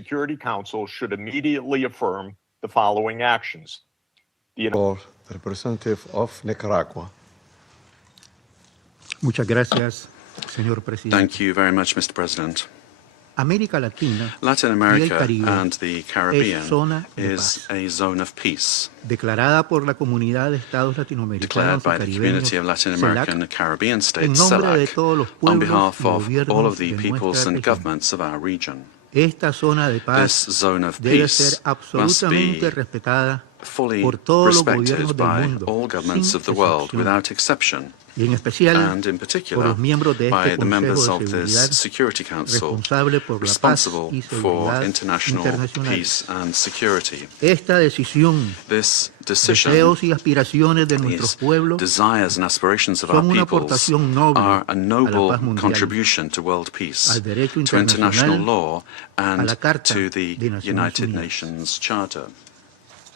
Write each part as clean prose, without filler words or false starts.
Security Council should immediately affirm the following actions. For the representative of Nicaragua. Muchas gracias, señor presidente. Thank you very much, Mr. President. América Latina Latin y el America Caribe and the Caribbean es zona de is paz, a zone of peace, declarada por la Comunidad de Estados declared Latinoamericanos y by the Caribeños, Community of Latin American and Caribbean en States, nombre de CELAC, todos los on pueblos behalf y of all of gobiernos the de peoples nuestra and región. governments of our region. Esta zona de This paz zone of debe peace ser must absolutamente be respetada fully por todos los respected gobiernos del by mundo, all governments sin of the world excepción, without exception, y en especial and in por particular los miembros de by este the members Consejo of de this Seguridad Security Council responsable por la paz responsible y for seguridad international internacional. peace and security. Esta decisión, This decision, deseos y aspiraciones de nuestros these pueblos desires and aspirations of our son una peoples aportación noble are a a la noble paz mundial, contribution to world peace, al derecho to international internacional, law, a and la Carta to the de Naciones United Unidas. Nations Charter.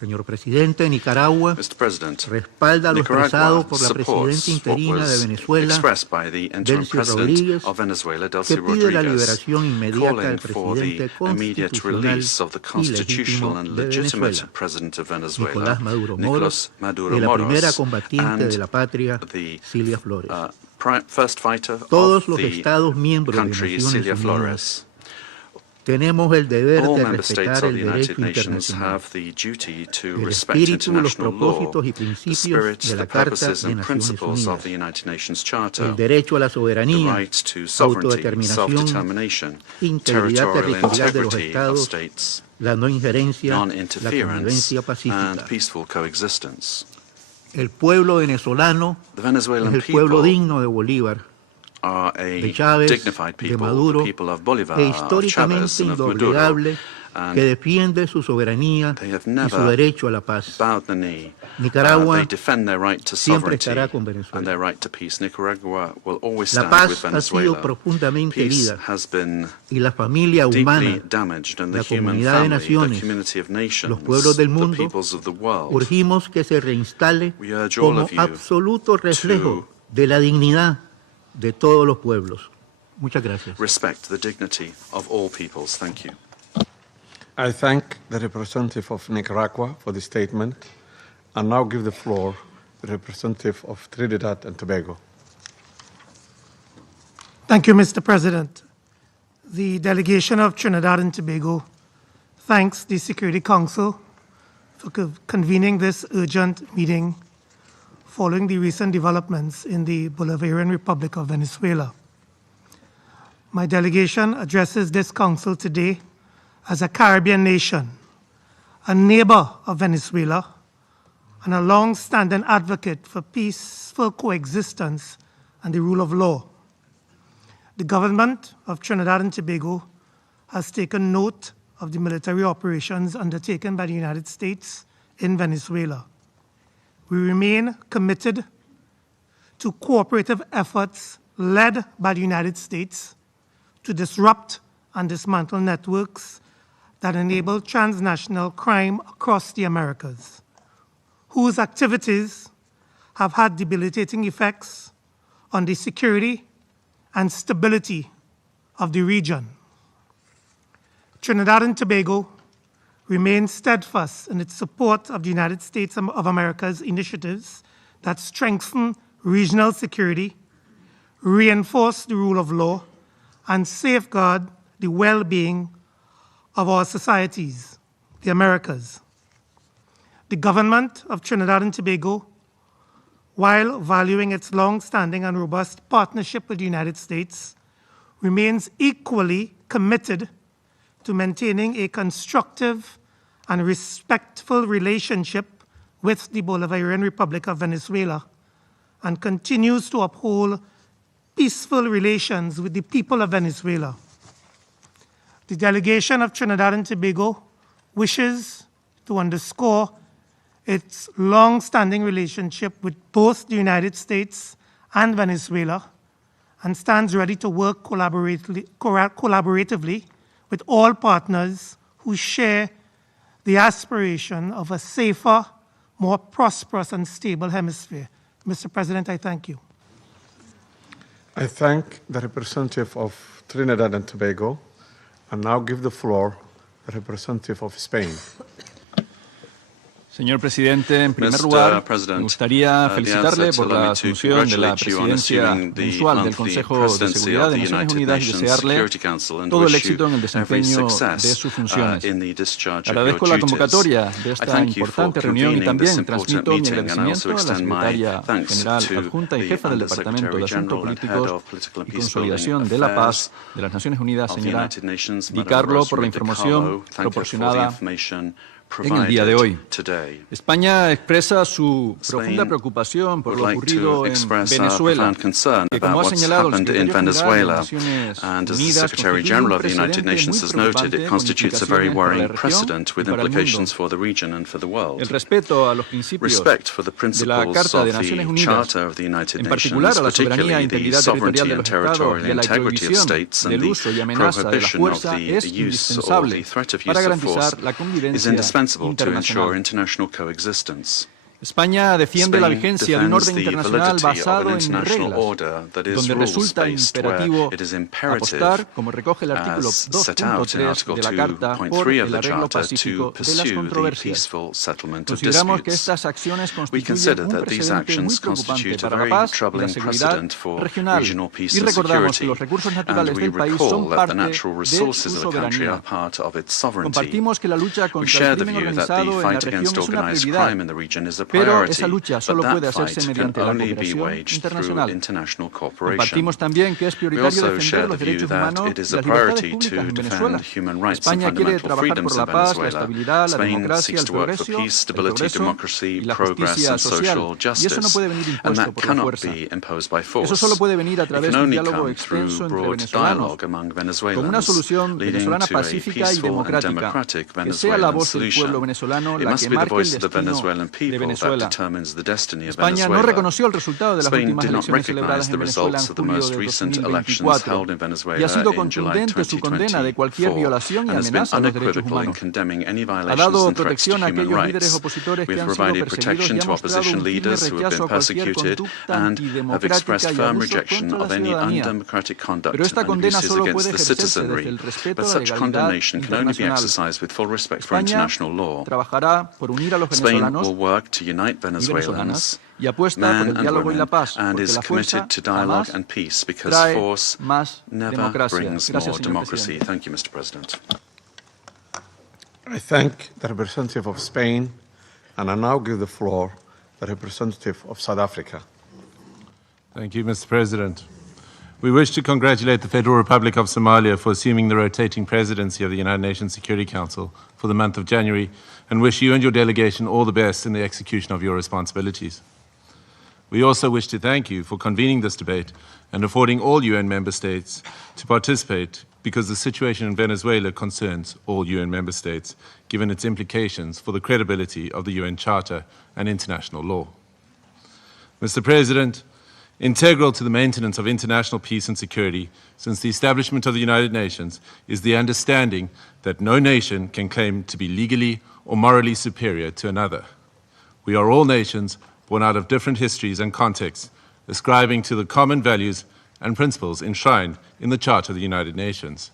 Señor presidente, Nicaragua Mr. President, respalda lo expresado Nicaragua por la supports presidenta what interina de was Venezuela, expressed by the interim Delcy president Rodríguez, of Venezuela, que Delcy pide la Rodríguez, liberación inmediata calling del for the presidente immediate constitucional release of the y constitutional legítimo and de legitimate Venezuela, president of Venezuela, Nicolás Maduro Nicolás Maduro y la primera Moros, combatiente and de la patria, the Cilia Flores. first fighter Todos of los the Estados miembros de country, Naciones Cilia Unidas, Flores. tenemos el deber All de member states respetar of el the United derecho Nations internacional, have the duty to el respect espíritu, los international law, propósitos y the principios spirit, de the la Carta purposes de and Naciones principles of Unidas, the United Nations Charter, el derecho a la the soberanía, right to sovereignty, autodeterminación, self-determination, integridad territorial territorial de los integrity of Estados, states, la no injerencia, la non-interference, convivencia and pacífica. peaceful coexistence. El pueblo venezolano The es Venezuelan el pueblo people digno de Bolívar, are de a Chávez, dignified de people, Maduro, the people of Bolivar, e of Chavez, históricamente and of Maduro, indoblegable, and que defiende su soberanía they have y su never derecho a la paz. bowed the knee. Nicaragua They defend their right to siempre sovereignty estará con and Venezuela. their right to peace. Nicaragua will always La stand with paz ha sido Venezuela. profundamente Peace herida has been y la familia deeply humana, damaged, and the la human comunidad de family, the naciones, community of nations, los pueblos del the mundo, peoples of the world, urgimos que se reinstale we urge all como of you absoluto reflejo to de la dignidad de todos los pueblos. Muchas gracias. respect the dignity of all peoples. Thank you. I thank the representative of Nicaragua for the statement and now give the floor to the representative of Trinidad and Tobago. Thank you, Mr. President. The delegation of Trinidad and Tobago thanks the Security Council for convening this urgent meeting following the recent developments in the Bolivarian Republic of Venezuela. My delegation addresses this council today as a Caribbean nation, a neighbor of Venezuela, and a long-standing advocate for peaceful coexistence and the rule of law. The government of Trinidad and Tobago has taken note of the military operations undertaken by the United States in Venezuela. We remain committed to cooperative efforts led by the United States to disrupt and dismantle networks that enable transnational crime across the Americas, whose activities have had debilitating effects on the security and stability of the region. Trinidad and Tobago remains steadfast in its support of the United States of America's initiatives that strengthen regional security, reinforce the rule of law, and safeguard the well-being of our societies, the Americas. The government of Trinidad and Tobago, while valuing its long-standing and robust partnership with the United States, remains equally committed to maintaining a constructive and respectful relationship with the Bolivarian Republic of Venezuela and continues to uphold peaceful relations with the people of Venezuela. The delegation of Trinidad and Tobago wishes to underscore its long-standing relationship with both the United States and Venezuela and stands ready to work collaboratively with all partners who share the aspiration of a safer, more prosperous and stable hemisphere. Mr. President, I thank you. I thank the representative of Trinidad and Tobago and now give the floor the representative of Spain. Señor presidente, en primer Mr. lugar, President, me gustaría at the felicitarle outset, por allow la me to asunción de la congratulate you on presidencia assuming the mensual del monthly Consejo de presidency Seguridad of de the Naciones United Unidas y Nations desearle Security Council and todo el wish éxito en el you every desempeño de success sus funciones. in the discharge of your Agradezco la duties. convocatoria de I esta thank you for importante reunión y convening this también important transmito mi meeting, and I also agradecimiento a la extend my secretaria thanks general to adjunta y the jefa del Departamento de Undersecretary Asuntos General and Head Políticos of Political and y Peace Consolidación Building de la Paz Affairs de las Naciones Unidas, of the señora United Nations, Di Madam Carlo, por la Rosemary Di información Carlo. Thank you for the proporcionada information en el día de hoy. today. España expresa su profunda Spain preocupación por would lo like ocurrido to en express our Venezuela, profound concern que about como ha what's señalado el happened in secretario general de Venezuela. Naciones And as the Unidas, Secretary constituye General un of the United precedente Nations muy has noted, preocupante it con constitutes a very implicaciones para la worrying región precedent with y para el implications mundo. for the region and for the world. El respeto a los principios Respect for the de la principles Carta of de Naciones the Unidas, Charter of the United en particular Nations, a la soberanía e particularly the integridad sovereignty territorial de and los Estados territorial y a la integrity of prohibición states and del the uso y amenaza de la prohibition of fuerza the es use or indispensable the threat of para use of force garantizar la is convivencia indispensable to ensure internacional. international coexistence. España defiende la Spain vigencia de un defends orden the internacional validity of basado an en international reglas, order that is donde resulta rules-based, where imperativo it is imperative, apostar, como recoge el artículo as set out in 2.3 Article de la Carta, por 2.3 of el the arreglo Charter, to pacífico de las pursue the controversias. peaceful settlement of Consideramos que disputes. estas acciones We constituyen consider un that these precedente muy actions preocupante constitute a para la very paz y la troubling seguridad precedent for regional regional peace y and recordamos que los security, recursos and naturales we del país recall son that parte the natural de resources su of the country are soberanía. part of its sovereignty. Compartimos que la lucha We contra share el the crimen view that the organizado en la fight región against es una organized prioridad, crime in the region is a pero priority, esa lucha but solo that puede fight hacerse can mediante la only be cooperación waged through internacional. international cooperation. Compartimos también que es We prioritario also defender share the los view derechos that humanos it is y a las libertades priority públicas to en Venezuela. defend human rights and España quiere fundamental trabajar freedoms por la in paz, la Venezuela. estabilidad, la Spain democracia, seeks el to work for progreso, peace, stability, progreso democracy, y la progress justicia and social. social Y eso no justice, puede venir and impuesto that por la cannot fuerza. be imposed by force. Eso solo puede venir a It través can de un only diálogo come through extenso entre broad venezolanos, dialogue among con una Venezuelans, solución leading venezolana to a pacífica y peaceful and democrática, democratic que sea la Venezuelan voz del pueblo solution. venezolano It la must que be the marque el voice of the destino Venezuelan de people that Venezuela. determines the destiny of España no Venezuela. reconoció el resultado de las Spain últimas did not elecciones celebradas recognize en the Venezuela results en of the julio most de recent elections 2024 held in Venezuela y ha sido in July contundente su condena de cualquier 2024 violación y and has been amenaza a los derechos unequivocal in humanos. condemning any Ha violations dado and threats to protección a human aquellos líderes rights. opositores We que have han sido provided perseguidos protection y ha to mostrado opposition un firme leaders who have rechazo been a cualquier persecuted conducta and have antidemocrática expressed y firm abusos rejection contra la of any ciudadanía. undemocratic conduct Pero esta and condena abuses solo against puede the ejercerse desde citizenry. el respeto But a la such legalidad condemnation can only be internacional. exercised with full respect for España international law. trabajará por unir a los Spain venezolanos will work to unite y venezolanas Venezuelans, y apuesta por men el and diálogo y la women, paz, and porque is la fuerza committed to dialogue jamás and peace because trae force más never democracia. brings Gracias, more señor democracy. presidente. Thank you, Mr. President. I thank the representative of Spain, and I now give the floor to the representative of South Africa. Thank you, Mr. President. We wish to congratulate the Federal Republic of Somalia for assuming the rotating presidency of the United Nations Security Council for the month of January and wish you and your delegation all the best in the execution of your responsibilities. We also wish to thank you for convening this debate and affording all UN member states to participate because the situation in Venezuela concerns all UN member states, given its implications for the credibility of the UN Charter and international law. Mr. President, integral to the maintenance of international peace and security since the establishment of the United Nations is the understanding that no nation can claim to be legally or morally superior to another. We are all nations born out of different histories and contexts, ascribing to the common values and principles enshrined in the Charter of the United Nations.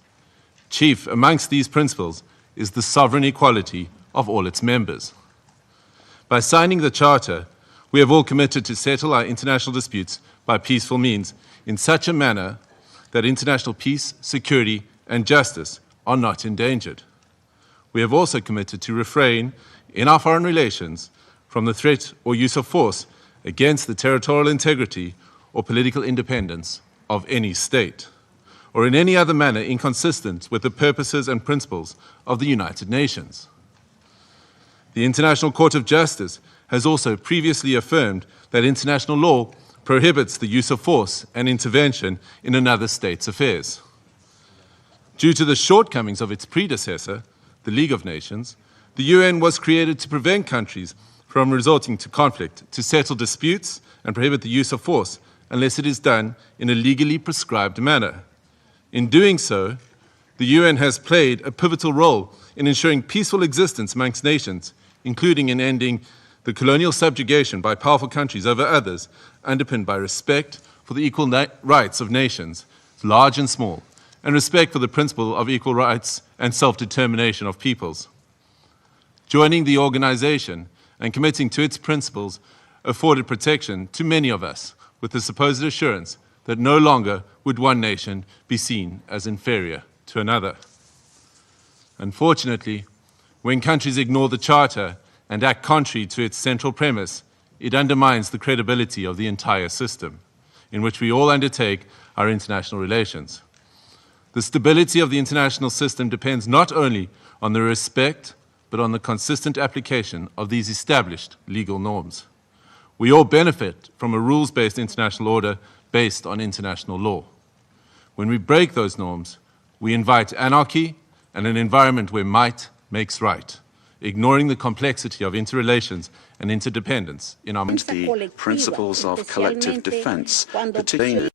Chief amongst these principles is the sovereign equality of all its members. By signing the Charter, we have all committed to settle our international disputes by peaceful means in such a manner that international peace, security, and justice are not endangered. We have also committed to refrain in our foreign relations from the threat or use of force against the territorial integrity or political independence of any state, or in any other manner inconsistent with the purposes and principles of the United Nations. The International Court of Justice has also previously affirmed that international law prohibits the use of force and intervention in another state's affairs. Due to the shortcomings of its predecessor, the League of Nations, the UN was created to prevent countries from resorting to conflict, to settle disputes and prohibit the use of force unless it is done in a legally prescribed manner. In doing so, the UN has played a pivotal role in ensuring peaceful existence amongst nations, including in ending the colonial subjugation by powerful countries over others, underpinned by respect for the equal rights of nations, large and small, and respect for the principle of equal rights and self-determination of peoples. Joining the organization and committing to its principles afforded protection to many of us with the supposed assurance that no longer would one nation be seen as inferior to another. Unfortunately, when countries ignore the Charter and act contrary to its central premise, it undermines the credibility of the entire system in which we all undertake our international relations. The stability of the international system depends not only on the respect, but on the consistent application of these established legal norms. We all benefit from a rules-based international order based on international law. When we break those norms, we invite anarchy and an environment where might makes right, ignoring the complexity of interrelations and interdependence in our The principles of collective defense, particularly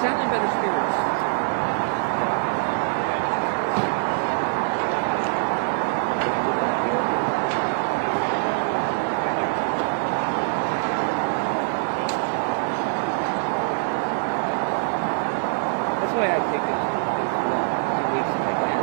sound and better spirits. That's why I take it as 2 weeks if I can.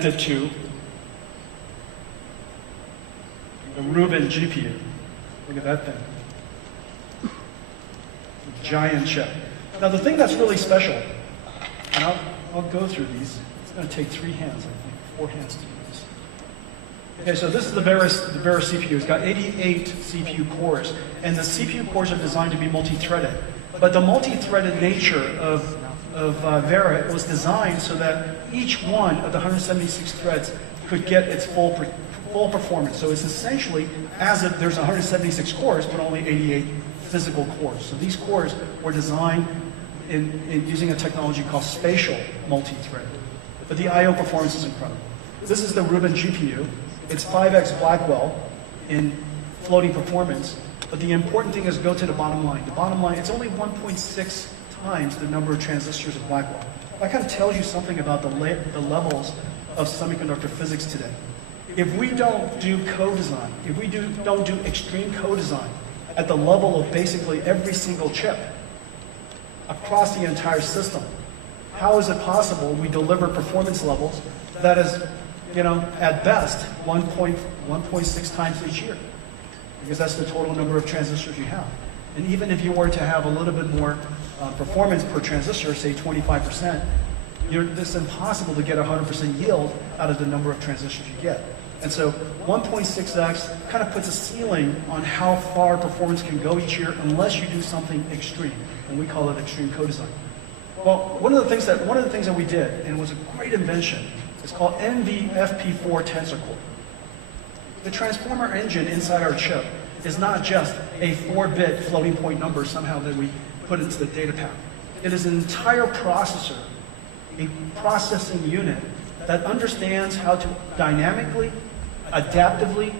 connected to the Rubio GPU. Look at that thing. A giant chip. Now the thing that's really special, and I'll go through these. It's going to take 3 hands, I think, 4 hands to do this. Okay, so this is the Vera CPU. It's got 88 CPU cores, and the CPU cores are designed to be multi-threaded. But the multi-threaded nature of Vera was designed so that each one of the 176 threads could get its full performance. So it's essentially as if there's 176 cores, but only 88 physical cores. So these cores were designed in using a technology called spatial multi-thread. But the I/O performance is incredible. This is the Rubio GPU. It's 5x Blackwell in floating performance. But the important thing is go to the bottom line. The bottom line, it's only 1.6 times the number of transistors of Blackwell. That kind of tells you something about the levels of semiconductor physics today. If we don't do co-design, if we don't do extreme co-design at the level of basically every single chip across the entire system, how is it possible we deliver performance levels that is, at best 1.6 times each year? Because that's the total number of transistors you have. And even if you were to have a little bit more performance per transistor, say 25%, it's impossible to get 100% yield out of the number of transistors you get. And so 1.6x kind of puts a ceiling on how far performance can go each year unless you do something extreme, and we call it extreme co-design. Well, one of the things that we did, and it was a great invention, is called NVFP4 tensor core. The transformer engine inside our chip is not just a 4-bit floating point number somehow that we put into the data path. It is an entire processor, a processing unit that understands how to dynamically, adaptively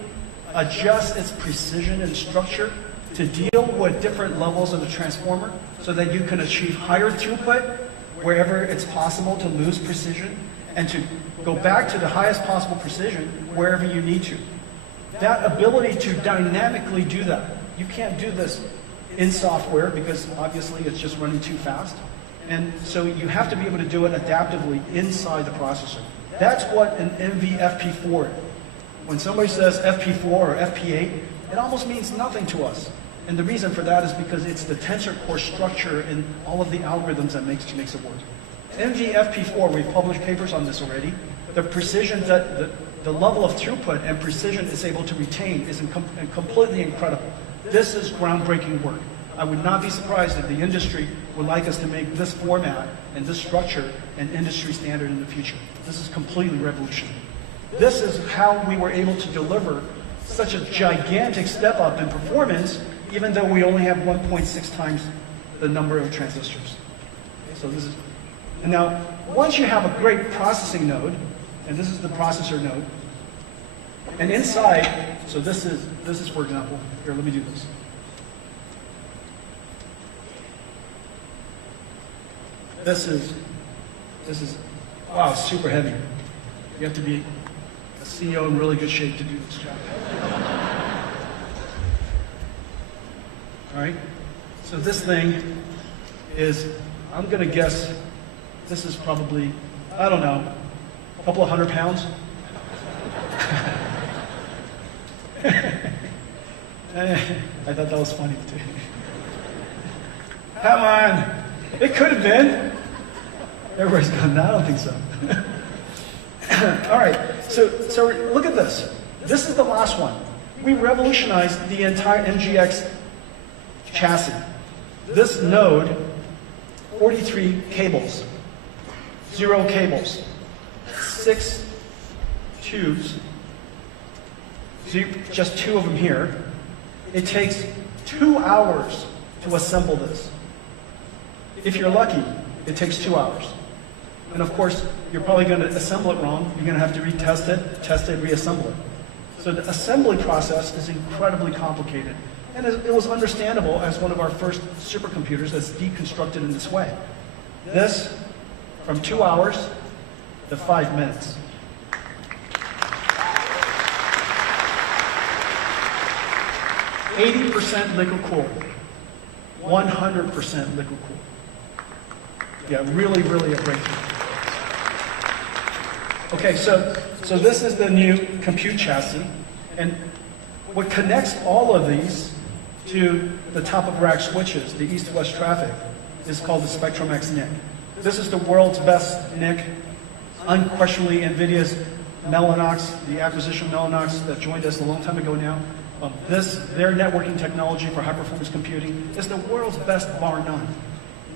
adjust its precision and structure to deal with different levels of the transformer so that you can achieve higher throughput wherever it's possible to lose precision and to go back to the highest possible precision wherever you need to. That ability to dynamically do that, you can't do this in software because obviously it's just running too fast. And so you have to be able to do it adaptively inside the processor. That's what an NVFP4 is. When somebody says FP4 or FP8, it almost means nothing to us. And the reason for that is because it's the tensor core structure and all of the algorithms that makes it work. NVFP4, we've published papers on this already. The precision that the level of throughput and precision it's able to retain is completely incredible. This is groundbreaking work. I would not be surprised if the industry would like us to make this format and this structure an industry standard in the future. This is completely revolutionary. This is how we were able to deliver such a gigantic step up in performance, even though we only have 1.6 times the number of transistors. So this is, and now once you have a great processing node, and this is the processor node, and inside, so this is for example, here, let me do this. This is, wow, super heavy. You have to be a CEO in really good shape to do this job. All right, so this thing is, I'm gonna guess, this is probably, I don't know, a couple of 100 pounds. I thought that was funny too. Come on, it could have been. Everybody's going, no, I don't think so. All right, so look at this. This is the last one. We revolutionized the entire MGX chassis. This node, 43 cables, 0 cables, 6 tubes, just 2 of them here. It takes 2 hours to assemble this. If you're lucky, it takes 2 hours. And of course, you're probably going to assemble it wrong. You're going to have to retest it, test it, reassemble it. So the assembly process is incredibly complicated. And it was understandable as one of our first supercomputers that's deconstructed in this way. This, from 2 hours to 5 minutes. %, liquid cooled, 100% liquid cooled. Yeah, really, really a breakthrough. Okay, so this is the new compute chassis, and what connects all of these to the top-of-rack switches, the east-west traffic, is called the Spectrum-X NIC. This is the world's best NIC, unquestionably NVIDIA's Mellanox, the acquisition of Mellanox that joined us a long time ago now. Their networking technology for high-performance computing is the world's best, bar none.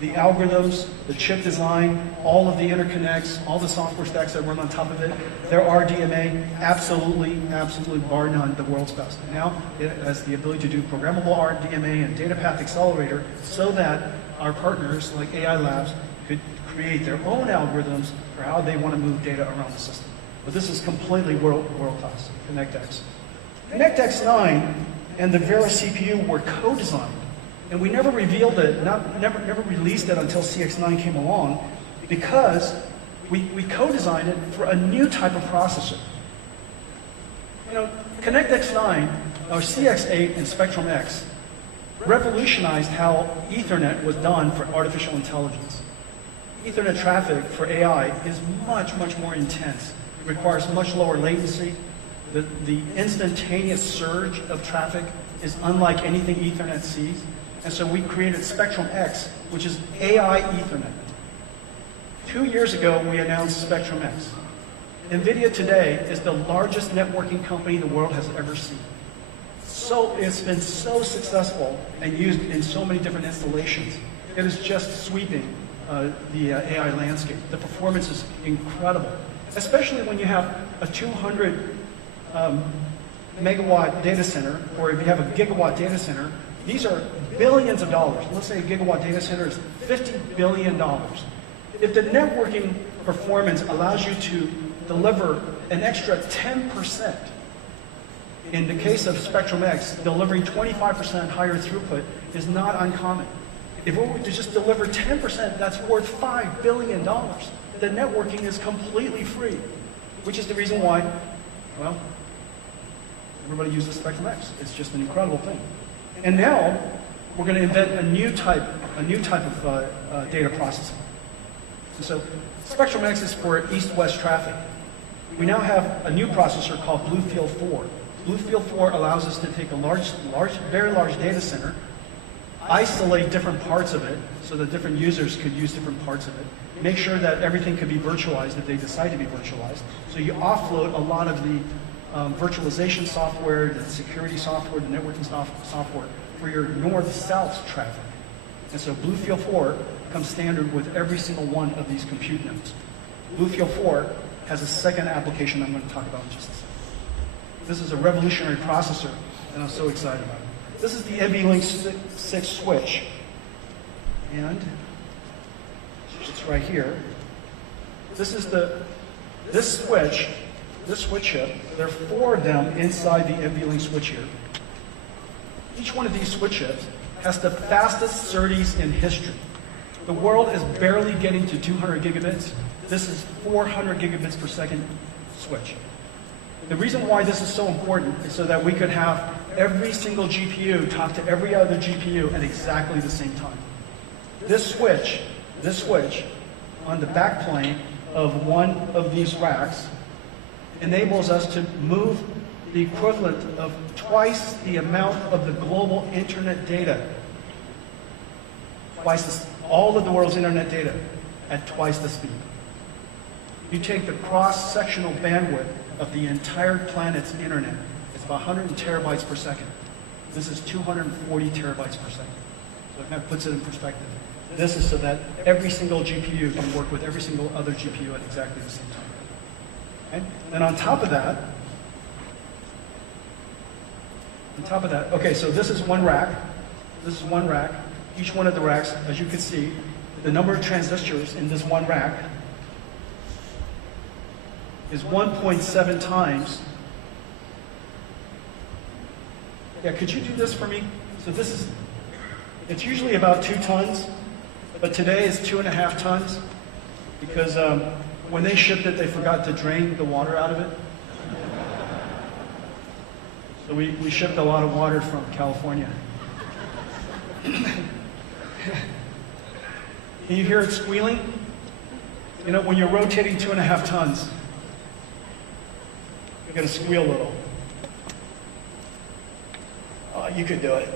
The algorithms, the chip design, all of the interconnects, all the software stacks that run on top of it, their RDMA, absolutely bar none, the world's best. Now it has the ability to do programmable RDMA and data path accelerator so that our partners like AI Labs could create their own algorithms for how they want to move data around the system. But this is completely world-class, ConnectX. ConnectX 9 and the Vera CPU were co-designed. And we never revealed it, never released it until CX9 came along because we co-designed it for a new type of processor. You know, ConnectX 9, or CX8 and Spectrum-X revolutionized how Ethernet was done for artificial intelligence. Ethernet traffic for AI is much more intense. It requires much lower latency. The instantaneous surge of traffic is unlike anything Ethernet sees. And so we created Spectrum-X, which is AI Ethernet. 2 years ago, we announced Spectrum-X. NVIDIA today is the largest networking company the world has ever seen. So it's been so successful and used in so many different installations. It is just sweeping the AI landscape. The performance is incredible, especially when you have a 200 megawatt data center, or if you have a gigawatt data center. These are billions of dollars. Let's say a gigawatt data center is $50 billion. If the networking performance allows you to deliver an extra 10%, in the case of Spectrum-X, delivering 25% higher throughput is not uncommon. If we were to just deliver 10%, that's worth $5 billion. The networking is completely free, which is the reason why, well, everybody uses Spectrum-X. It's just an incredible thing. And now we're going to invent a new type of data processing. And so Spectrum-X is for east-west traffic. We now have a new processor called BlueField-4. BlueField-4 allows us to take a very large data center, isolate different parts of it so that different users could use different parts of it, make sure that everything could be virtualized if they decide to be virtualized. So you offload a lot of the virtualization software, the security software, the networking software for your north-south traffic. And so BlueField-4 comes standard with every single one of these compute nodes. BlueField-4 has a second application I'm going to talk about in just a second. This is a revolutionary processor, and I'm so excited about it. This is the NVLink 6 switch, and it's right here. This switch chip, there are 4 of them inside the NVLink switch here. Each one of these switch chips has the fastest SerDes in history. The world is barely getting to 200 gigabits. This is 400 gigabits per second switch. The reason why this is so important is so that we could have every single GPU talk to every other GPU at exactly the same time. This switch on the backplane of one of these racks enables us to move the equivalent of twice the amount of the global internet data, all of the world's internet data at twice the speed. You take the cross-sectional bandwidth of the entire planet's internet, it's about 100 terabytes per second. This is 240 terabytes per second. So it kind of puts it in perspective. This is so that every single GPU can work with every single other GPU at exactly the same time. Okay? And on top of that, okay, so this is one rack. This is one rack. Each one of the racks, as you can see, the number of transistors in this one rack is 1.7 times. Yeah, could you do this for me? So it's usually about 2 tons, but today it's 2.5 tons because when they shipped it, they forgot to drain the water out of it. So we shipped a lot of water from California. Can you hear it squealing? You know, when you're rotating 2.5 tons, You're going to squeal a little. You could do it.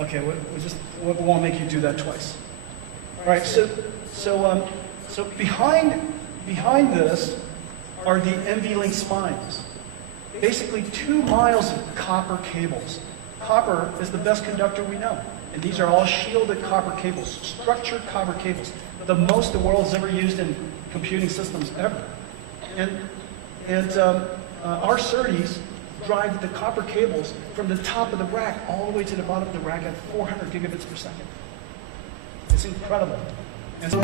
Okay, we won't make you do that twice. All right, so behind this are the NV-link spines. Basically 2 miles of copper cables. Copper is the best conductor we know. And these are all shielded copper cables, structured copper cables, the most the world has ever used in computing systems ever. And our SerDes drive the copper cables from the top of the rack all the way to the bottom of the rack at 400 gigabits per second. It's incredible. And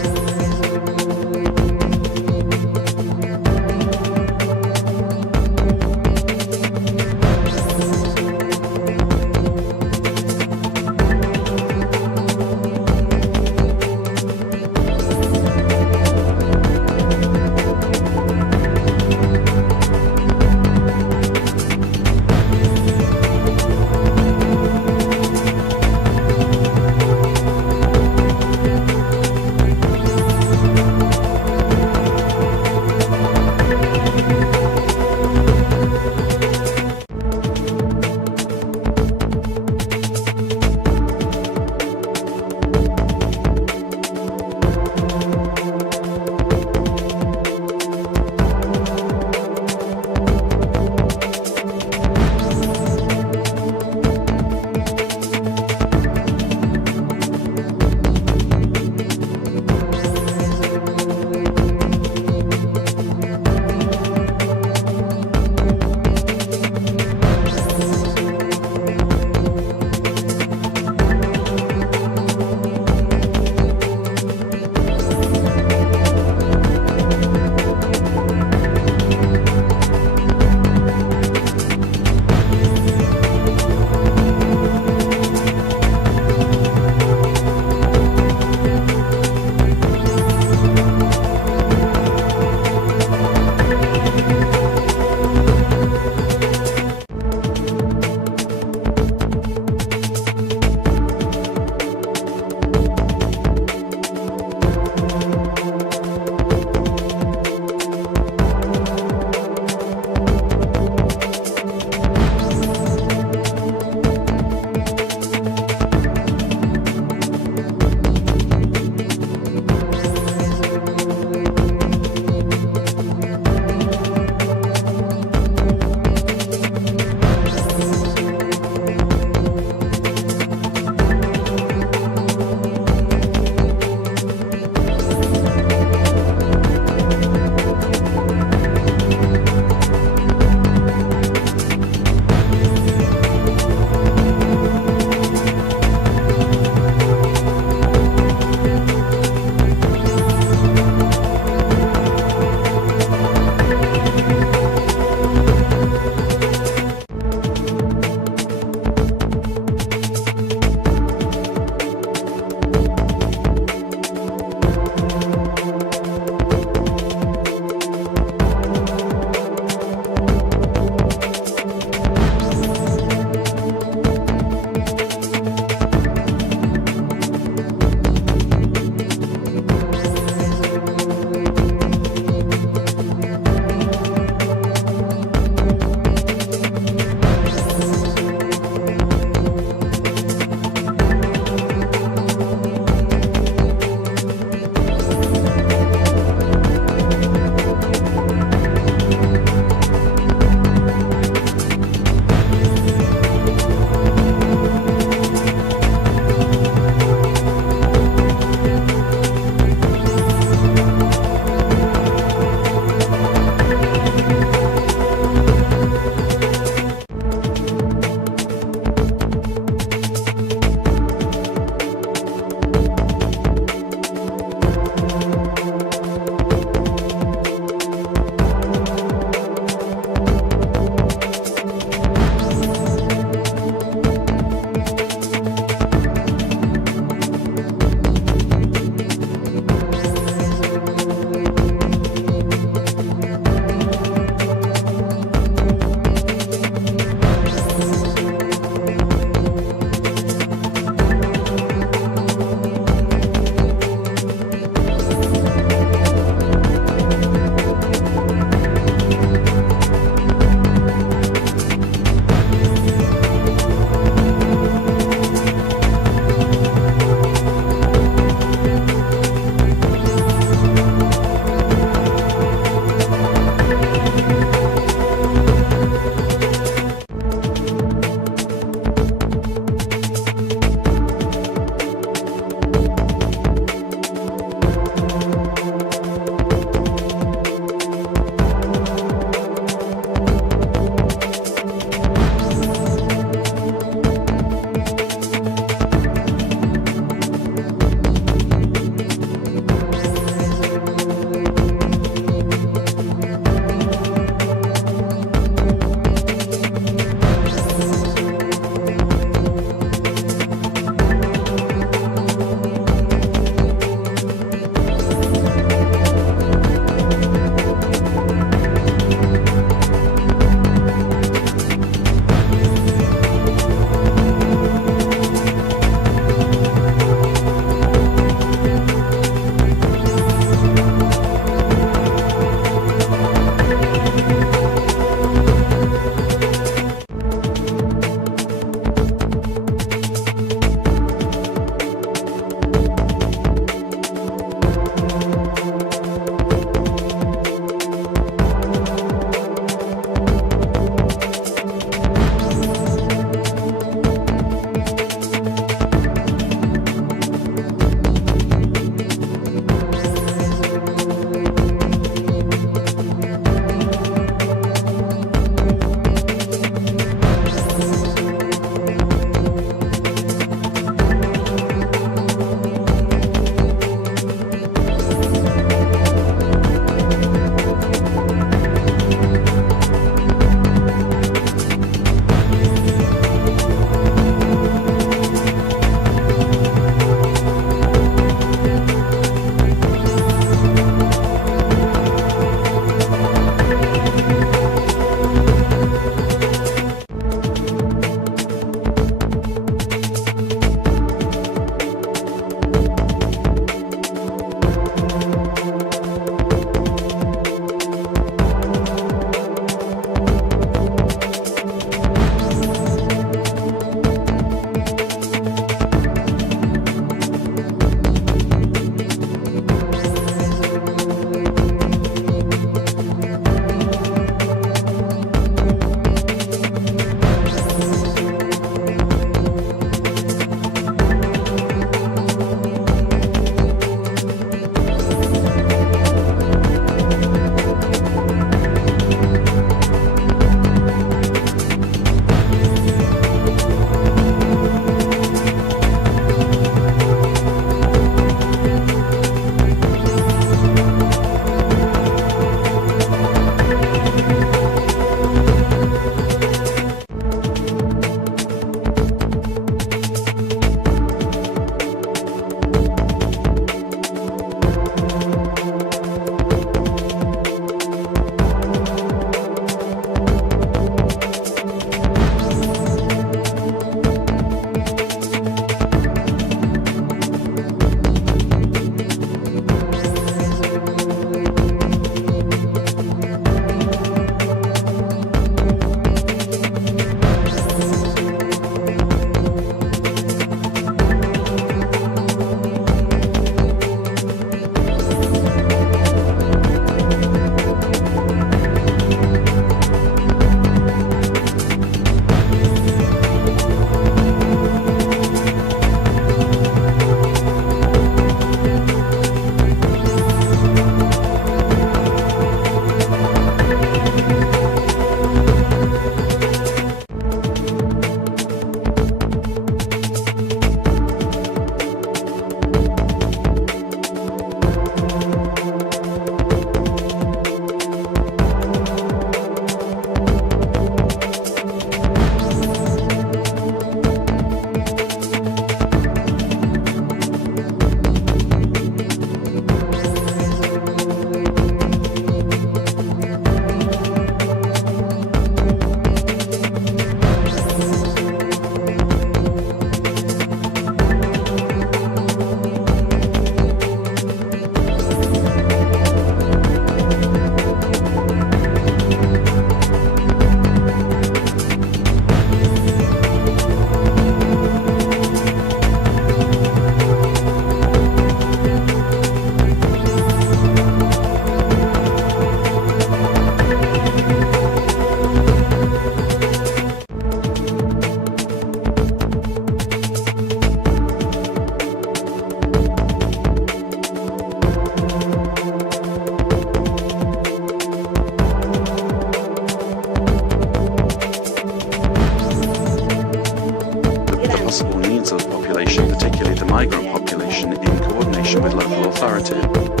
migrant population in coordination with local authority.